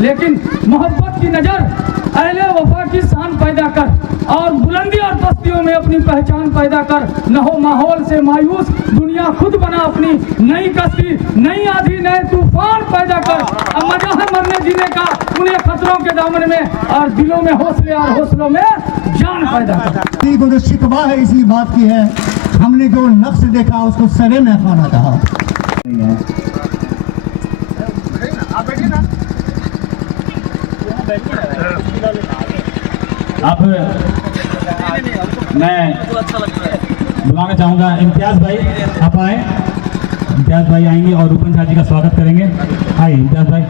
लेकिन मोहब्बत की नज़र, अहले वफा की शान पैदा कर और बुलंदी और पस्तियों में अपनी पहचान पैदा कर। न हो माहौल से मायूस, दुनिया खुद बना अपनी नई कश्ती, नई आंधी, नए तूफान पैदा कर। अब मजा है मरने जीने का उन्हें खतरों के दामन में, और दिलों में हौसले और हौसलों में जान पैदा कर। को जो शिकवा है इसी बात की है, हमने जो नक्श देखा उसको सरे में खाना कहा। अब मैं बुलाना चाहूँगा इम्तियाज़ भाई, आप आए। इम्तियाज़ भाई आएंगे और रूपन झा जी का स्वागत करेंगे। आइए इम्तियाज़ भाई।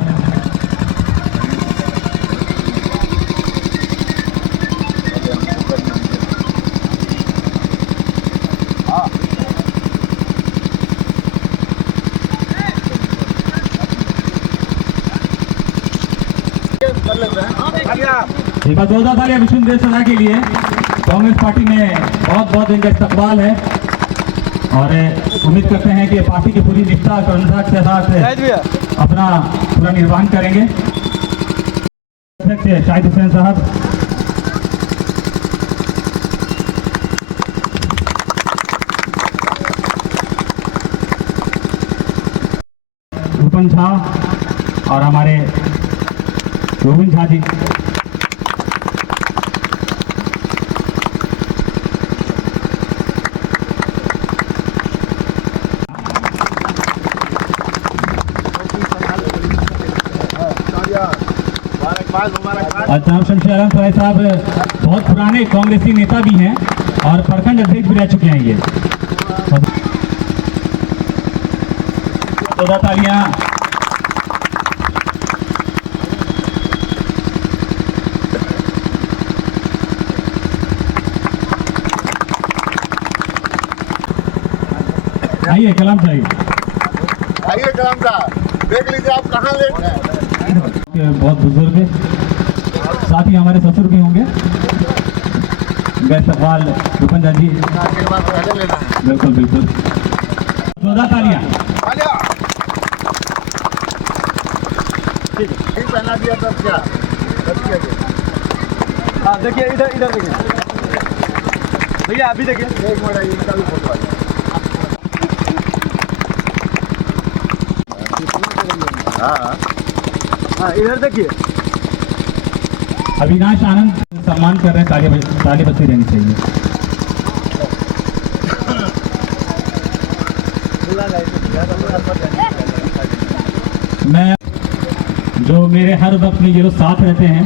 एक बार जोरदार तालियां विष्णुदेव सदा के लिए। कांग्रेस पार्टी में बहुत बहुत इनका इस्तकबाल है और उम्मीद करते हैं कि पार्टी की पूरी निष्ठा और के साथ अपना पूरा निर्वहन करेंगे। शाहिद हुसैन साहब, रूपन झा और हमारे गोविंद झा जी। जनाब शमशेर आलम फराज साहब बहुत पुराने कांग्रेसी नेता भी हैं और प्रखंड अध्यक्ष भी रह चुके हैं। ये जोरदार तालियां। आइए कलाम साहब, आइए कलाम साहब, देख लीजिए आप कहाँ लेट हैं। बहुत बुजुर्ग, साथ ही हमारे ससुर भी होंगे। इस्तकबाल रूपन झा जी, बिल्कुल बिल्कुल। जोरदार तालियां। पहना दिया तब क्या? हाँ देखिए, इधर इधर देखिए भैया, अभी देखिए। एक मिनट, इनका भी फोटो है। हाँ इधर देखिए। अविनाश आनंद सम्मान कर रहे हैं, ताली बजती रहनी चाहिए। मैं जो मेरे हर वक्त में ये लोग साथ रहते हैं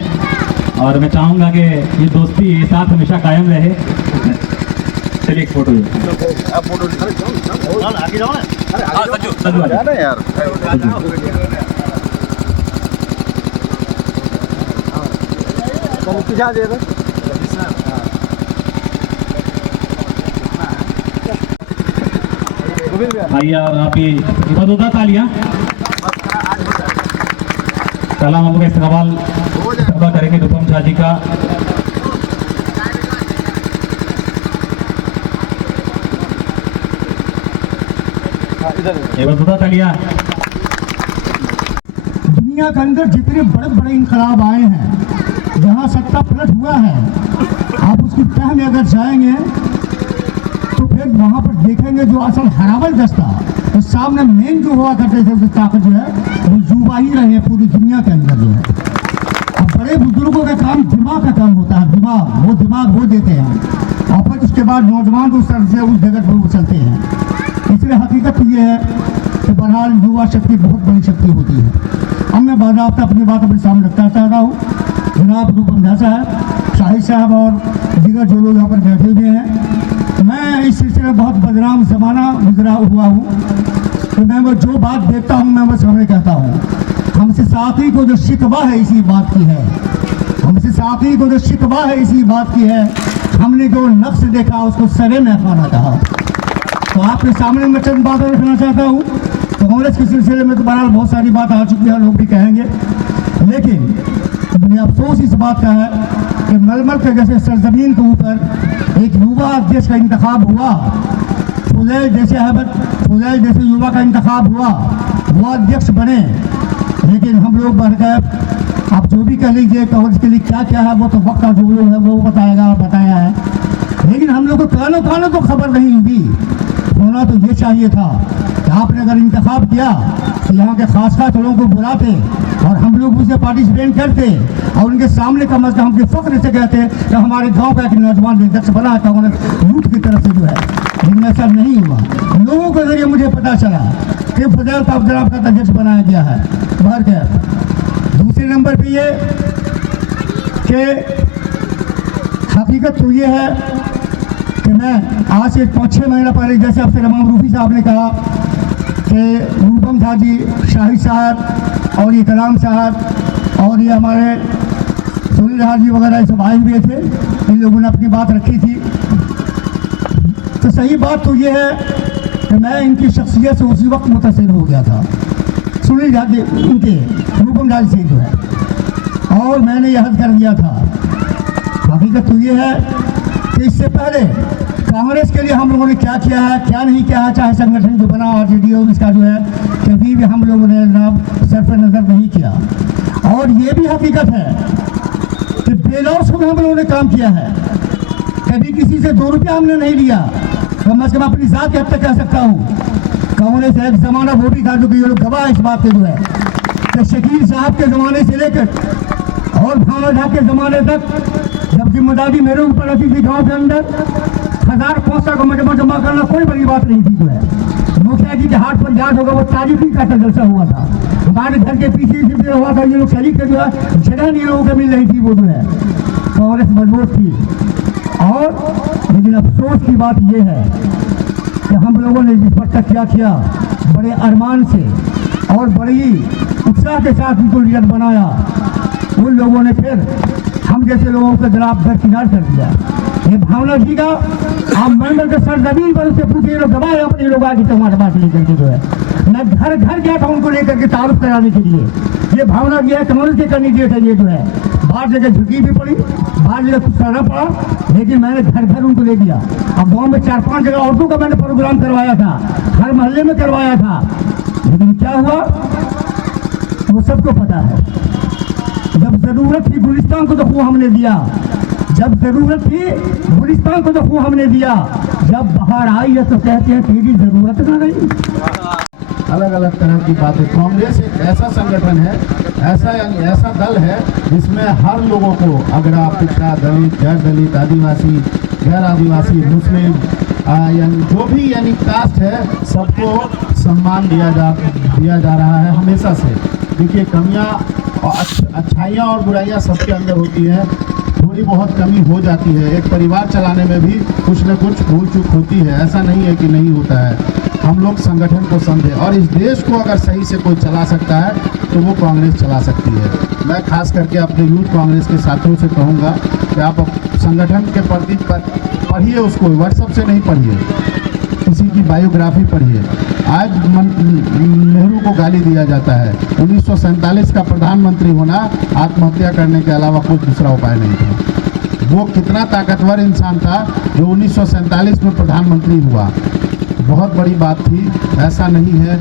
और मैं चाहूँगा कि ये दोस्ती ये साथ हमेशा कायम रहे। चलिए एक फोटो आगे जाओ ना यार। सुझा दे दो। आइए आप ये जोरदार तालियां। सलाम हम इस्तेमाल करेंगे रूपम झा जी का। जोरदार तालियां। दुनिया के अंदर जितने बड़े बड़े इनकलाब आए हैं, जहाँ सत्ता पलट हुआ है, आप उसकी तह में अगर जाएंगे तो फिर वहाँ पर देखेंगे जो असल हरावल दस्ता, तो सामने मेन जो हुआ करते थे उसकी ताकत जो है वो युवा ही रहे पूरी दुनिया के अंदर जो है। अब बड़े बुजुर्गों का काम दिमाग का काम होता है, दिमाग वो देते हैं और फिर उसके बाद नौजवान उस तरह से उस जगत पर चलते हैं। इसलिए हकीकत ये है कि बहरहाल युवा शक्ति बहुत बड़ी शक्ति होती है। अब मैं बाज़ाब्ता अपनी बात अपने सामने रखना चाह रहा हूँ। जनाब रूपम झा साहब, शाहिद साहब और दीगर जो लोग यहाँ पर बैठे हुए हैं, मैं इस सिलसिले में बहुत बदनाम ज़माना गुजरा हुआ हूँ, तो मैं वो जो बात देखता हूँ मैं वो सामने कहता हूँ। हमसे साथी को जो शिकवा है इसी बात की है, हमसे साथी को जो शिकवा है इसी बात की है, हमने जो नक्श देखा उसको सरे में खाना कहा। तो आपके सामने मैं चंद बातें रखना चाहता हूँ। कांग्रेस के सिलसिले में तो बहरहाल बहुत सारी बात आ चुकी है, लोग भी कहेंगे, लेकिन मुझे अफसोस इस बात का है कि मलमल के जैसे सरजमीन के ऊपर एक युवा अध्यक्ष का इंतखाब हुआ, फुजैल जैसे युवा का इंतखाब हुआ, वो अध्यक्ष बने, लेकिन हम लोग बढ़ गए आप जो भी कह लीजिए कांग्रेस के लिए क्या क्या है वो तो वक्त का जो है वो बताया है, लेकिन हम लोग को कानों तो खबर नहीं हुई। होना तो ये चाहिए था कि आपने अगर इंतखाब किया तो यहाँ के खास लोगों को बुलाते और हम लोग उससे पार्टिसिपेट करते और उनके सामने कम अज कम हमके फख्र से कहते कि हमारे गांव का एक नौजवान अध्यक्ष बना था उन्होंने यूथ की तरफ से जो है, लेकिन ऐसा नहीं हुआ। लोगों के जरिए मुझे पता चला कि फजल साहब जनाब का अध्यक्ष बनाया गया है। भर के दूसरे नंबर पे ये कि हकीकत तो ये है कि मैं आज से 5-6 महीना पहले जैसे आपसे रमाम रूफी साहब ने कहा कि रूपम झा जी, शाहिद साहब और ये कलाम साहब और ये हमारे सुनील राज जी वगैरह सब आए हुए थे, इन लोगों ने अपनी बात रखी थी। तो सही बात तो ये है कि मैं इनकी शख्सियत से उसी वक्त मुतासिर हो गया था, सुनील झा जी उनके रूपम झा से जो है, और मैंने यह हद कर दिया था। हकीकत तो ये है कि इससे पहले कांग्रेस के लिए हम लोगों ने क्या किया है क्या नहीं किया है, चाहे संगठन जो बना RJD इसका जो है कभी भी हम लोगों ने जनाब सरफ नज़र नहीं किया। और ये भी हकीकत है कि बेलौस हम लोगों ने काम किया है, कभी किसी से 2 रुपया हमने नहीं लिया। कम अज कम अपनी ज़ात के हद तक कह सकता हूँ कांग्रेस एक ज़माना वो भी था जो कि ये लोग गवाह इस बात के जो है कि शकील साहब के ज़माने से लेकर और भावना झा के ज़माने तक जब जिम्मेदारी मेरे ऊपर रखी थी गाँव के अंदर 1000-500 का मजमा जमा करना कोई बड़ी बात नहीं थी जो है। मुखिया जी के हाथ पर याद होगा वो तारीफी का जलसा हुआ था, हमारे घर के पीछे से हुआ था। ये लोग शरीक के जो है जगह नहीं लोगों को मिल रही थी, वो जो है कांग्रेस मजबूत थी। और लेकिन अफसोस की बात ये है कि हम लोगों ने जिस वक्त तक क्या किया बड़े अरमान से और बड़ी उत्साह के साथ उनको लीडर बनाया, उन लोगों ने फिर हम जैसे लोगों को जनाब दरकिनार कर दिया। ये भावना जी का आप मंडल के सर जमीन पर उससे पूछिए, लोग गवाए अपने लोग आगे टमाटर बात लेकर के जो है, मैं घर घर गया था उनको लेकर के तारुफ कराने के लिए। ये भावना जी है कांग्रेस के कैंडिडेट है, ये जो है बाहर जगह झुकी भी पड़ी, बाहर जगह कुछ करना पड़ा, लेकिन मैंने घर घर उनको ले दिया। अब गाँव में 4-5 जगह औरतों का मैंने प्रोग्राम करवाया था, हर मोहल्ले में करवाया था, लेकिन क्या हुआ वो सबको पता है। जब जरूरत थी गुलिस्तान को तो खूह हमने दिया, जब जरूरत थी गुलिस्तान को तो खूह हमने दिया, जब बाहर आई है तो कहते हैं तेरी जरूरत ना रही। अलग अलग तरह की बातें। कांग्रेस एक ऐसा संगठन है, ऐसा दल है जिसमें हर लोगों को अगड़ा, पिछड़ा, दलित, गैर दलित, आदिवासी, गैर आदिवासी, मुस्लिम यानी जो भी यानी कास्ट है सबको सम्मान दिया जा रहा है हमेशा से। देखिए कमियां और अच्छाइयाँ और बुराइयां सबके अंदर होती हैं, थोड़ी बहुत कमी हो जाती है। एक परिवार चलाने में भी कुछ न कुछ भूल चूक होती है, ऐसा नहीं है कि नहीं होता है। हम लोग संगठन को समझे और इस देश को अगर सही से कोई चला सकता है तो वो कांग्रेस चला सकती है। मैं खास करके अपने यूथ कांग्रेस के साथियों से कहूँगा कि आप संगठन के प्रति पढ़िए, उसको व्हाट्सएप से नहीं पढ़िए, किसी की बायोग्राफी पढ़िए। आज नेहरू को गाली दिया जाता है, 1947 का प्रधानमंत्री होना आत्महत्या करने के अलावा कोई दूसरा उपाय नहीं था। वो कितना ताकतवर इंसान था जो 1947 में प्रधानमंत्री हुआ, बहुत बड़ी बात थी। ऐसा नहीं है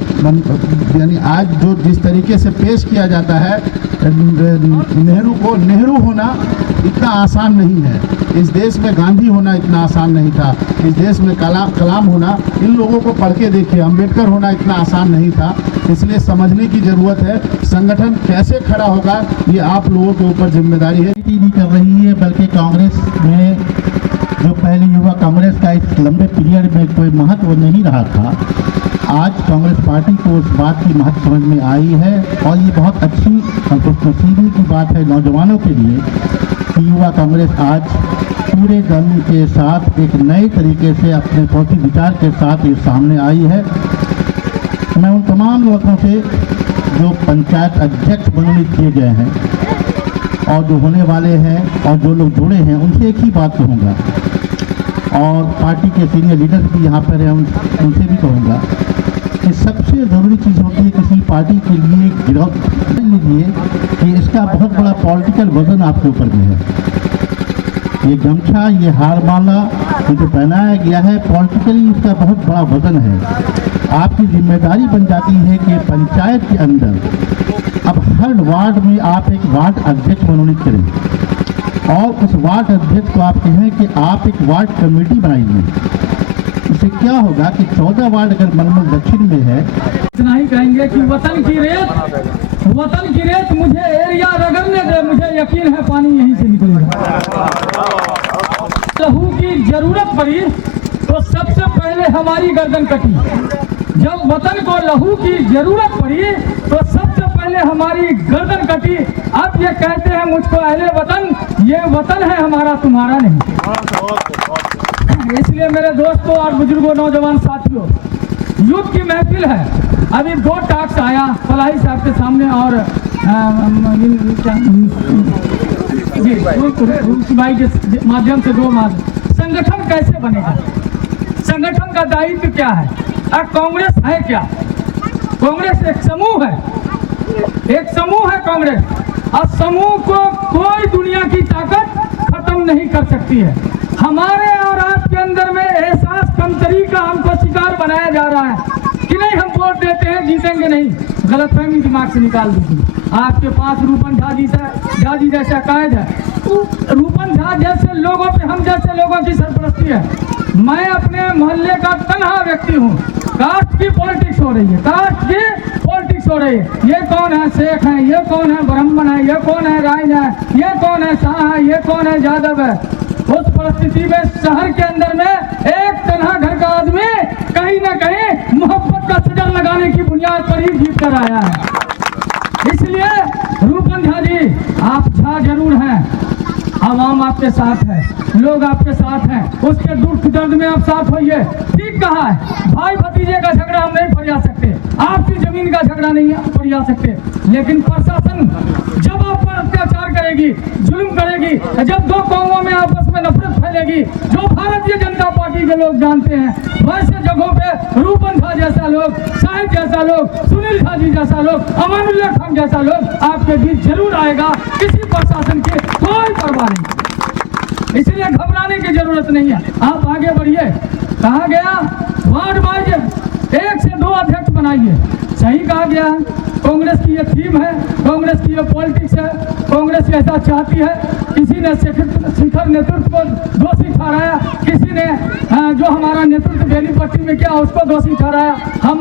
यानी आज जो जिस तरीके से पेश किया जाता है नेहरू होना इतना आसान नहीं है। इस देश में गांधी होना इतना आसान नहीं था, इस देश में कलाम होना, इन लोगों को पढ़ के देखिए, अम्बेडकर होना इतना आसान नहीं था। इसलिए समझने की ज़रूरत है संगठन कैसे खड़ा होगा, ये आप लोगों के ऊपर जिम्मेदारी है। नहीं कर रही है, बल्कि कांग्रेस में जो पहले युवा कांग्रेस का इस लंबे पीरियड में कोई महत्व नहीं रहा था, आज कांग्रेस पार्टी को उस बात की महत्व समझ में आई है। और ये बहुत अच्छी और खुशनसीबी की बात है नौजवानों के लिए कि युवा कांग्रेस आज पूरे दल के साथ एक नए तरीके से अपने भौतिक विचार के साथ ये सामने आई है। मैं उन तमाम लोगों से जो पंचायत अध्यक्ष मनोनीत किए गए हैं और जो होने वाले हैं और जो लोग जुड़े हैं उनसे एक ही बात कहूँगा, और पार्टी के सीनियर लीडर्स भी यहाँ पर हैं उनसे भी कहूँगा कि सबसे ज़रूरी चीज़ होती है किसी पार्टी के लिए गिरोह लीजिए कि इसका बहुत बड़ा पॉलिटिकल वजन आपके ऊपर में है। ये गमछा, ये हार माला जो पहनाया गया है, पॉलिटिकली इसका बहुत बड़ा वजन है। आपकी जिम्मेदारी बन जाती है कि पंचायत के अंदर अब हर वार्ड में आप एक वार्ड अध्यक्ष मनोनीत करें और उस वार्ड अध्यक्ष को आप कहें कि आप एक वार्ड कमेटी बनाइए। उससे क्या होगा कि 14 वार्ड अगर मलमल दक्षिण में है, इतना ही कहेंगे कि वतन की रेत मुझे एरिया रगड़ने दे, मुझे यकीन है पानी यहीं से निकलेगा। लहू की जरूरत पड़ी तो सबसे पहले हमारी गर्दन कटी। जब वतन को लहू की जरूरत पड़ी तो सबसे पहले हमारी गर्दन कटी। अब ये कहते हैं मुझको अहले वतन, ये वतन है हमारा, तुम्हारा नहीं। इसलिए मेरे दोस्तों और बुजुर्गों, नौजवान साथियों, युद्ध की महफिल है। अभी 2 टास्क आया फलाही साहब के सामने और भाई के माध्यम से 2 संगठन कैसे बनेगा, संगठन का दायित्व क्या है। अब कांग्रेस है क्या? कांग्रेस एक समूह है, एक समूह है कांग्रेस। और समूह को कोई दुनिया की ताकत खत्म नहीं कर सकती है। हमारे और आपके अंदर में एहसास कमतरी का हमको शिकार बनाया जा रहा है कि नहीं हम वोट देते हैं जीतेंगे नहीं। गलतफहमी दिमाग से निकाल दीजिए। आपके पास रूपन झा जी जैसा कायद है। रूपन झा जैसे लोगों पे हम जैसे लोगों की सरपरस्ती है। मैं अपने मोहल्ले का तनहा व्यक्ति हूँ। कास्ट की पॉलिटिक्स हो रही है, कास्ट की पॉलिटिक्स हो रही है। ये कौन है शेख है, ये कौन है ब्राह्मण है, ये कौन है राइन है, ये कौन है शाह है, ये कौन है यादव है। उस परिस्थिति में शहर के अंदर में एक तनहा घर का आदमी कहीं ना कहीं मोहब्बत का सजर लगाने की बुनियाद पर ही जीत कर आया है। इसलिए रूपन झा जी, आप झा जरूर हैं, आवाम आपके साथ है, लोग आपके साथ हैं, उसके दुख दर्द में आप साथ होइए। ठीक कहा है, भाई भतीजे का झगड़ा हम नहीं फरिया सकते, आपकी जमीन का झगड़ा नहीं फरिया सकते, लेकिन प्रशासन जब आप पर अत्याचार करेगी, जुल्म करेगी, जब 2 कौमों में आपस में नफरत फैलेगी, जो भारतीय जनता पार्टी के लोग जानते हैं, वैसे जगहों पे रूपन झा जैसा लोग, शाहिद जैसा लोग, सुनील झा जी जैसा लोग, अमानुल्लाह खान जैसा लोग आपके बीच जरूर आएगा। किसी प्रशासन की कोई परवाह नहीं, इसलिए घबराने की जरूरत नहीं है। आप आगे बढ़िए। कहा गया वार्ड वाइज 1 से 2 अध्यक्ष बनाइए। सही कहा गया। कांग्रेस की ये थीम है, कांग्रेस की ये पॉलिटिक्स है, कांग्रेस ऐसा चाहती है। किसी ने शिखर नेतृत्व को दोषी ठहराया, किसी ने जो हमारा नेतृत्व बेनीपट्टी में किया उसको दोषी ठहराया। हम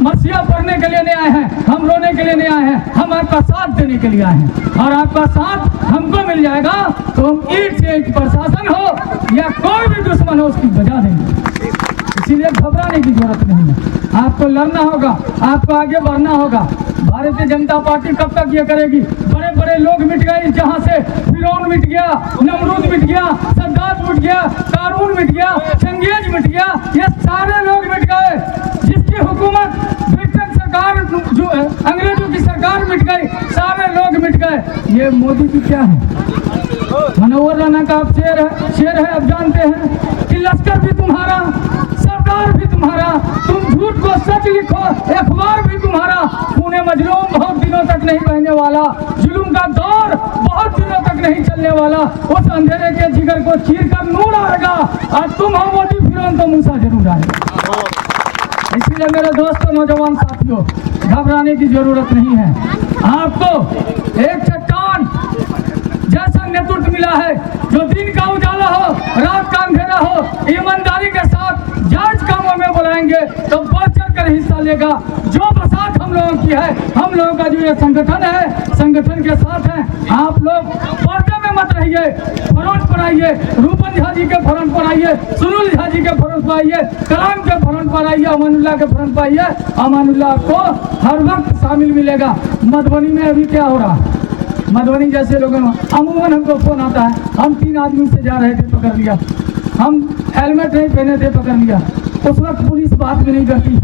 मसीहा पढ़ने के लिए नहीं आए हैं, हम रोने के लिए नहीं आए हैं, हम आपका साथ देने के लिए आए हैं। और आपका साथ हमको मिल जाएगा तो हम ईंट से ईंट प्रशासन हो या कोई भी दुश्मन हो उसकी बजा देंगे। इसीलिए घबराने की जरूरत नहीं है। आपको लड़ना होगा, आपको आगे बढ़ना होगा। भारतीय जनता पार्टी कब तक ये करेगी? बड़े बड़े लोग मिट गए जहाँ से, फिरौन मिट गया, नमरूद मिट गया, सद्दात मिट गया, कारून मिट गया, चंगेज मिट गया, ये सारे लोग मिट गए। जिसकी हुकूमत ब्रिटेन सरकार, जो अंग्रेजों की सरकार मिट गई, सारे लोग मिट गए। ये मोदी की क्या है? मनोहर राणा का आप शेर है। अब जानते हैं कि लश्कर भी तुम्हारा, सरदार भी तुम्हारा, तुम झूठ को सच लिखो, अखबार भी तुम्हारा। पुणे मजलूम बहुत दिनों तक नहीं रहने वाला, जुल्म का दौर बहुत दिनों तक नहीं चलने वाला। उस अंधेरे के जिगर को चीर कर नूर आएगा और तुम हो मोदी फिरौन तो मूसा जरूर आएगा। इसलिए मेरे दोस्तों, नौजवान साथियों, घबराने की जरूरत नहीं है। आपको एक चट्टान जैसा नेतृत्व मिला है, जो दिन का उजाला हो, रात का अंधेरा हो, ईमानदारी के साथ जायज कामों में बुलाएंगे तो बढ़ चढ़ कर हिस्सा लेगा। जो बसात हम लोगों की है, हम लोगों का जो ये संगठन है, संगठन के साथ है। आप लोग पर्दे में मत रहिए, फ्रंट पर आइए। रूपन झा जी के फ्रंट पर आइए, सुनील झा जी के फ्रंट पर आइए, कलाम के फ्रंट पर आइए, अमानुल्लाह के फ्रंट पर आइए। अमानुल्लाह को हर वक्त शामिल मिलेगा। मधुबनी में अभी क्या हो रहा है, मधुबनी जैसे लोगों में अमूमन हमको फोन आता है, हम 3 आदमी से जा रहे थे, पकड़ लिया, हम हेलमेट नहीं पहने थे, पकड़ लिया। उस वक्त पुलिस बात भी नहीं करती।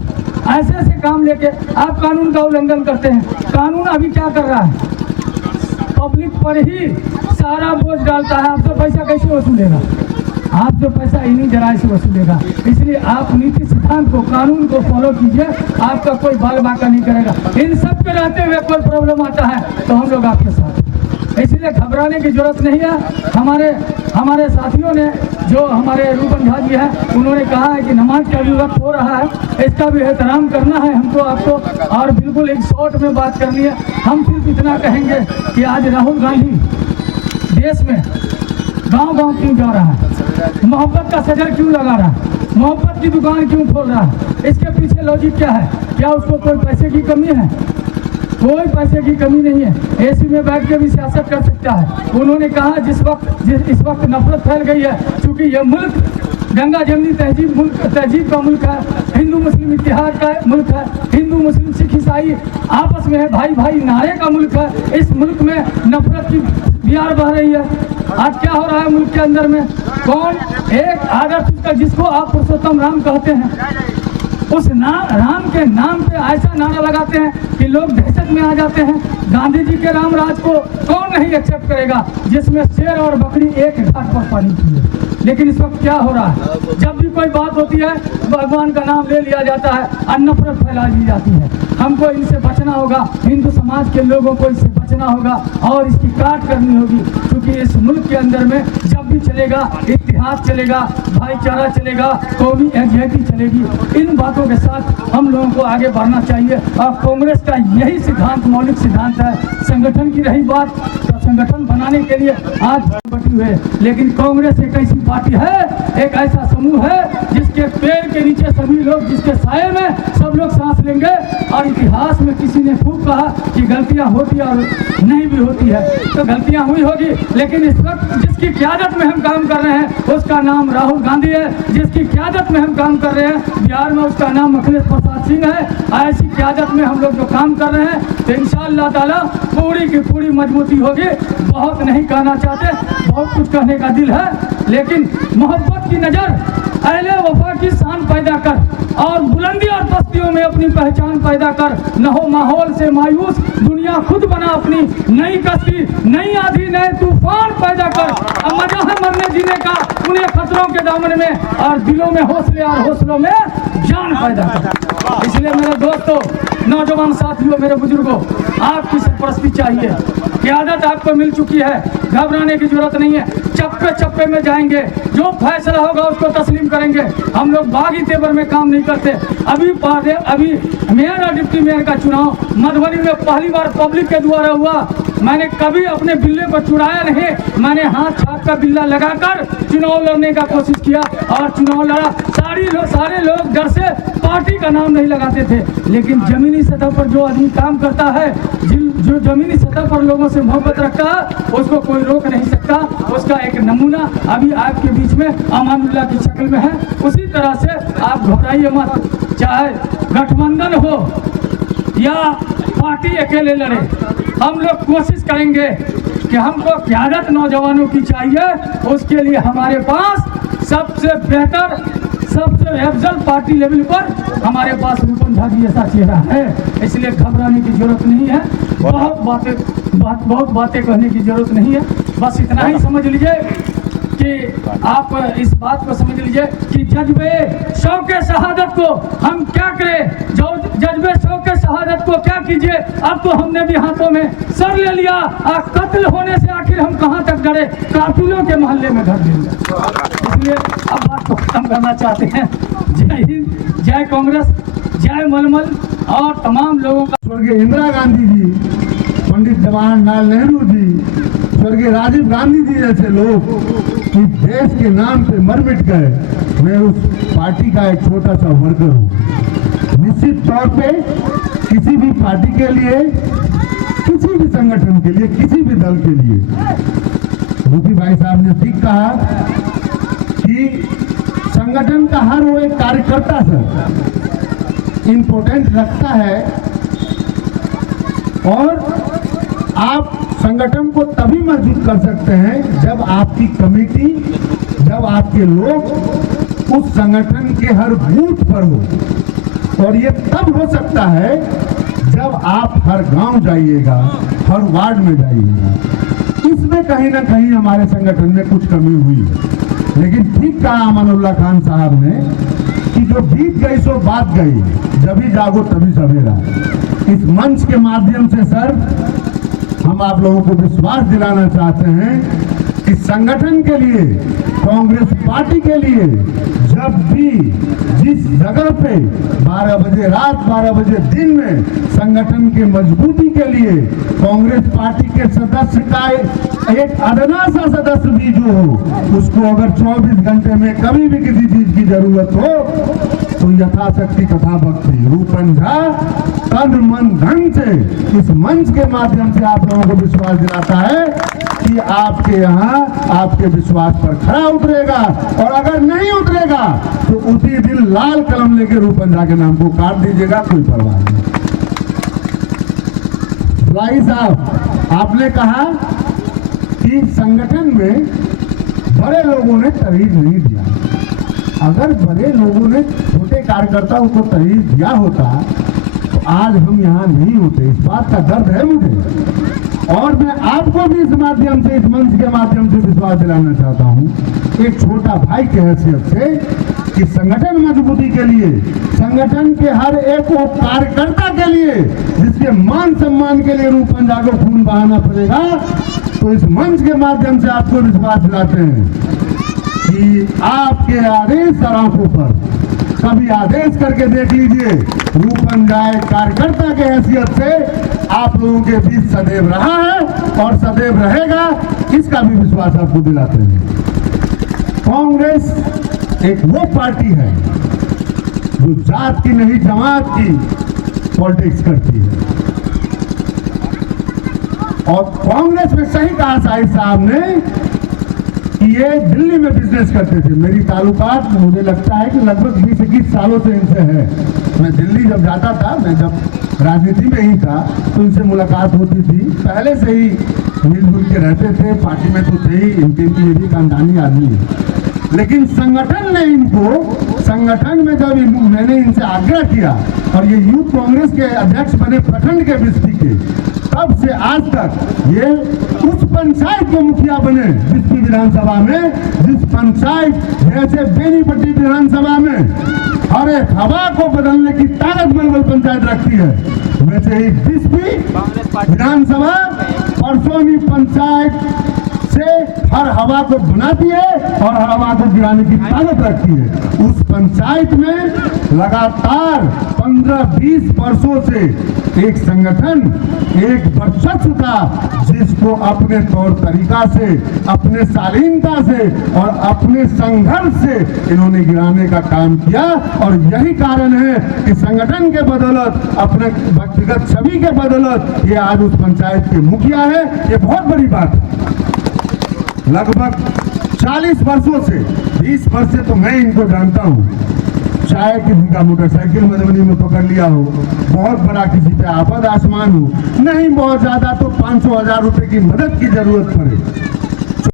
ऐसे ऐसे काम लेके आप कानून का उल्लंघन करते हैं। कानून अभी क्या कर रहा है? पब्लिक पर ही सारा बोझ डालता है। आपसे पैसा कैसे वसूलेगा? आप जो पैसा इन्हीं जराये से वसूलेगा। इसलिए आप नीति सिद्धांत को, कानून को फॉलो कीजिए, आपका कोई बाल बांका नहीं करेगा। इन सब के रहते हुए कोई प्रॉब्लम आता है तो हम लोग आपके साथ। इसलिए घबराने की जरूरत नहीं है। हमारे साथियों ने, जो हमारे रूपन झा जी हैं, उन्होंने कहा है कि नमाज का भी वक्त हो रहा है, इसका भी एहतराम करना है हमको, आपको, और बिल्कुल एक शॉर्ट में बात करनी है। हम सिर्फ इतना कहेंगे कि आज राहुल गांधी देश में गांव-गांव क्यों जा रहा है, मोहब्बत का सजर क्यों लगा रहा है, मोहब्बत की दुकान क्यों खोल रहा है, इसके पीछे लॉजिक क्या है? क्या उसको कोई पैसे की कमी है? कोई पैसे की कमी नहीं है, एसी में बैठ के भी सियासत कर सकता है। उन्होंने कहा इस वक्त नफरत फैल गई है, क्योंकि यह मुल्क गंगा जमनी तहजीब का मुल्क है, हिंदू मुस्लिम इतिहाद का मुल्क है, हिंदू मुस्लिम सिख ईसाई आपस में भाई भाई नारे का मुल्क है। इस मुल्क में नफरत की बियार बह रही है। आज क्या हो रहा है मुल्क के अंदर में? कौन एक आदर्श जिसको आप पुरुषोत्तम राम कहते हैं, उस राम के नाम पे ऐसा नारा लगाते हैं कि लोग दहशत में आ जाते हैं। गांधी जी के राम राज को कौन नहीं एक्सेप्ट करेगा, जिसमें शेर और बकरी एक घाट पर पानी पिए। लेकिन इस वक्त क्या हो रहा है? जब भी कोई बात होती है भगवान का नाम ले लिया जाता है और नफरत फैला दी जाती है। हमको इनसे बचना होगा, हिंदू समाज के लोगों को इससे बचना होगा और इसकी काट करनी होगी, क्योंकि इस मुल्क के अंदर में जब भी चलेगा इत्तेहाद चलेगा, भाईचारा चलेगा, कौमी यकजहती चलेगी। इन बातों के साथ हम लोगों को आगे बढ़ना चाहिए और कांग्रेस का यही सिद्धांत, मौलिक सिद्धांत है। संगठन की रही बात, तो संगठन बनाने के लिए आज बटी हुई है, लेकिन कांग्रेस एक ऐसी पार्टी है, एक ऐसा समूह है जिसके पेड़ के नीचे सभी लोग, जिसके साये में सब लोग सांस लेंगे। और इतिहास में किसी ने खूब कहा कि गलतियां होती और नहीं भी होती है, तो गलतियां हुई होगी, लेकिन इस वक्त जिसकी क़यादत में हम काम कर रहे हैं उसका नाम राहुल गांधी है। जिसकी क़यादत में हम काम कर रहे हैं बिहार में, उसका नाम अखिलेश प्रसाद सिंह है। ऐसी क़यादत में हम लोग जो काम कर रहे हैं, तो इंशाअल्लाह ताला पूरी की पूरी मजबूती होगी। बहुत नहीं कहना चाहते, बहुत कुछ कहने का दिल है, लेकिन मोहब्बत की नज़र, अहले वफा की शान पैदा कर और बुलंदी और पस्तियों में अपनी पहचान पैदा कर। न हो माहौल से मायूस, दुनिया खुद बना अपनी नई कश्ती, नई आंधी, नए तूफान पैदा कर। अब मजा है मरने जीने का उन्हें खतरों के दामन में, और दिलों में हौसले और हौसलों में जान पैदा कर। इसलिए मेरे दोस्तों, नौजवान साथियों, मेरे बुजुर्गों, आपकी सरपरस्ती चाहिए। क़यादत आपको मिल चुकी है, घबराने की जरूरत नहीं है। चप्पे चप्पे में जाएंगे, जो फैसला होगा उसको तस्लीम करेंगे। हम लोग बागी तेवर में काम नहीं करते। अभी मेयर और डिप्टी मेयर का चुनाव मधुबनी में पहली बार पब्लिक के द्वारा हुआ। मैंने कभी अपने बिल्ले पर चुराया नहीं, मैंने हाथ छाप का बिल्ला लगाकर चुनाव लड़ने का कोशिश किया और चुनाव लड़ा। सारे लोग डर से पार्टी का नाम नहीं लगाते थे, लेकिन जमीनी सतह पर जो आदमी काम करता है, जो जमीनी सतह पर लोगों से मोहब्बत रखता है, उसको कोई रोक नहीं सकता। उसका एक नमूना अभी आपके बीच में अमानुल्लाह की शक्ल में है। उसी तरह से आप घबराइए मत, चाहे गठबंधन हो या पार्टी अकेले लड़े, हम लोग कोशिश करेंगे कि हमको क़यादत नौजवानों की चाहिए। उसके लिए हमारे पास सबसे बेहतर, सबसे अफजल पार्टी लेवल पर हमारे पास रूपन झा जी जैसा चेहरा है। इसलिए घबराने की जरूरत नहीं है, बहुत बातें कहने की जरूरत नहीं है। बस इतना ही समझ लीजिए कि आप इस बात को समझ लीजिए कि जज्बे शौक़े शहादत को हम क्या करें, जो जज्बे शौक़े शहादत को क्या कीजिए। अब तो हमने भी हाथों में सर ले लिया, कत्ल होने से आखिर हम कहाँ तक डरे, कातिलों के मोहल्ले में घर लेंगे। इसलिए अब बात को खत्म करना चाहते हैं। जय हिंद, जय कांग्रेस, जय मलमल और तमाम लोगों का। स्वर्गीय इंदिरा गांधी जी, पंडित जवाहरलाल नेहरू जी, स्वर्गीय राजीव गांधी जी जैसे लोग इस देश के नाम पे मर मिट गए। मैं उस पार्टी का एक छोटा सा वर्कर हूँ। निश्चित तौर पे किसी भी पार्टी के लिए, किसी भी संगठन के लिए, किसी भी दल के लिए, मोदी भाई साहब ने ठीक कहा कि संगठन का हर वो एक कार्यकर्ता सर इम्पोर्टेंट रखता है, और आप संगठन को तभी मजबूत कर सकते हैं जब आपकी कमेटी, जब आपके लोग उस संगठन के हर बूथ पर हो। और ये तब हो सकता है जब आप हर गांव जाइएगा, हर वार्ड में जाइएगा। इसमें कहीं ना कहीं हमारे संगठन में कुछ कमी हुई है, लेकिन ठीक कहा अमानुल्लाह खान साहब ने कि जो बीत गई सो बात गई, जब ही जागो तभी सवेरा। इस मंच के माध्यम से सर हम आप लोगों को विश्वास दिलाना चाहते हैं कि संगठन के लिए, कांग्रेस पार्टी के लिए जब भी जिस जगह पे 12 बजे रात 12 बजे दिन में संगठन के मजबूती के लिए कांग्रेस पार्टी के सदस्य का एक अदना सा सदस्य भी जो हो, उसको अगर 24 घंटे में कभी भी किसी चीज की जरूरत हो तो यथाशक्ति तथा भक्ति रूपन झा तन मन धन से इस मंच के माध्यम से आप लोगों को विश्वास दिलाता है कि आपके यहाँ आपके विश्वास पर खरा उतरेगा, और अगर नहीं उतरेगा तो उसी दिन लाल कलम लेके रूपन झा के नाम को काट दीजिएगा, कोई परवाह नहीं। भाई साहब, आपने कहा कि संगठन में बड़े लोगों ने तरहीब नहीं दिया। अगर बड़े लोगों ने छोटे कार्यकर्ताओं को तरहीब दिया होता तो आज हम यहाँ नहीं होते। इस बात का दर्द है मुझे, और मैं आपको भी इस माध्यम से, इस मंच के माध्यम से विश्वास दिलाना चाहता हूँ एक छोटा भाई के हैसियत से कि संगठन मजबूती के लिए, संगठन के हर एक वो कार्यकर्ता के लिए जिसके मान सम्मान के लिए रूपन झा को खून बहाना पड़ेगा, तो इस मंच के माध्यम से आपको विश्वास दिलाते हैं कि आपके आदेश सराफों पर कभी आदेश करके देख लीजिए, रूपन झा कार्यकर्ता के हैसियत से आप लोगों के बीच सदैव रहा है और सदैव रहेगा, इसका भी विश्वास आपको दिलाते हैं। कांग्रेस एक वो पार्टी है जो जात की नहीं जमात की पॉलिटिक्स करती है, और कांग्रेस में सही कहा साहिब साहब ने कि ये दिल्ली में बिजनेस करते थे। मेरी ताल्लुकात मुझे लगता है कि लगभग 20-21 सालों से इनसे है। मैं दिल्ली जब जाता था, मैं जब राजनीति में ही था, तो इनसे मुलाकात होती थी। पहले से ही मिलजुल के रहते थे, पार्टी में तो थे ही, इनके ये भी खानदानी आदमी है। लेकिन संगठन ने इनको, संगठन में जब मैंने इनसे आग्रह किया और ये यूथ कांग्रेस के अध्यक्ष बने प्रखंड के बिस्ती के, तब से आज तक ये उस पंचायत के मुखिया बने बिस्ती विधानसभा में, जिस पंचायत जैसे बेनीपट्टी विधानसभा में हर एक हवा को बदलने की ताकत मनवल पंचायत रखती है, वैसे ही बिस्ती विधानसभा परसोनी पंचायत से हर हवा को बनाती है और हर हवा को गिराने की ताकत रखती है। उस पंचायत में लगातार 15-20 वर्षों से एक संगठन, एक वर्चस्व था, जिसको अपने तौर तरीका से, अपने शालीनता से और अपने संघर्ष से इन्होंने गिराने का काम किया। और यही कारण है कि संगठन के बदौलत, अपने व्यक्तिगत छवि के बदौलत ये आज उस पंचायत के मुखिया है। ये बहुत बड़ी बात है। लगभग 40 वर्षों से, 20 वर्ष से तो मैं इनको जानता हूँ। चाहे किसी का मोटरसाइकिल मधुबनी में पकड़ लिया हो, बहुत बड़ा किसी पे आफत आसमान हो, नहीं बहुत ज्यादा तो 500-1000 रुपए की मदद की जरूरत पड़े,